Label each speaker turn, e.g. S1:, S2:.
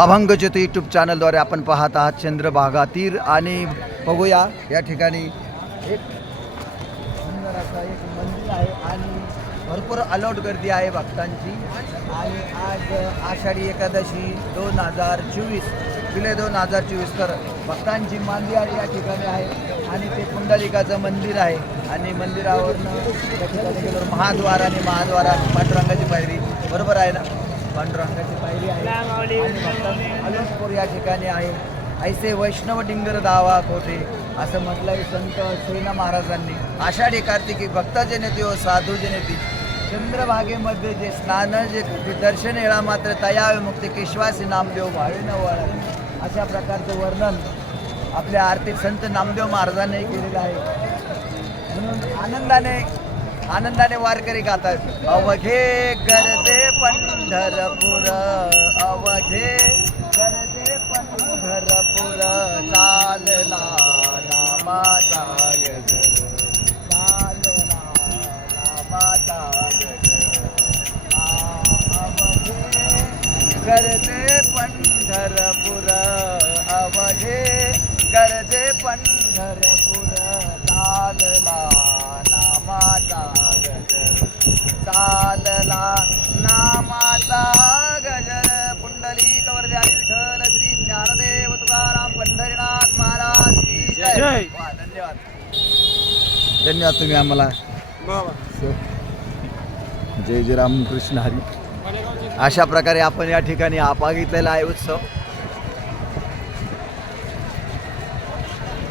S1: अभंगज्योती YouTube चॅनलद्वारे आपण पाहत आहात. चंद्रभागा तीर आणि बघूया या ठिकाणी एक सुंदर असं एक मंदिर आहे आणि भरपूर अलोट गर्दी आहे भक्तांची. आणि आज आषाढी एकादशी दोन हजार चोवीस जुलै दोन हजार चोवीस तर भक्तांची मांदियाळी या ठिकाणी आहे आणि ते कुंडलिकाचं मंदिर आहे आणि मंदिरावरनं त्या ठिकाणी महाद्वार आणि महाद्वार पांडुरंगाची पायरी बरोबर आहे ना? पांडुरंगाची पायरी आहे. अलोटपूर या ठिकाणी आहे. ऐसे वैष्णव डिंगर दावा कोठे असं म्हटलंय संत सेना महाराजांनी. आषाढी कार्तिकी भक्ताचे नेते हो साधूचे नेते चंद्रभागेमध्ये जे स्नान जे दर्शन येळा मात्र तयावे मुक्ती केशवासी नामदेव भावे न वळ. अशा प्रकारचं वर्णन आपल्या आर्थिक संत नामदेव महाराजांनी केलेलं आहे. म्हणून आनंदाने आनंदाने वारकरी गातात. अवघे गरजे पंढरपूर अवघे गरजे पंढरपूर चालला नामाचा गजर चालला नामाचा गज आ, अवघे गरजे पंढरपूर अवघे करजे पंढरपुर चालला नामाचा चालला नामाचा गजर. पुंडली कवर्दे हरी विठ्ठल श्री ज्ञानदेव तुकाराम पंढरीनाथ महाराज की जय. वा, धन्यवाद. धन्यवाद तुम्ही आम्हाला. जय जय रामकृष्ण हरी. अशा प्रकारे आपण या ठिकाणी बघितलेला आहे उत्सव.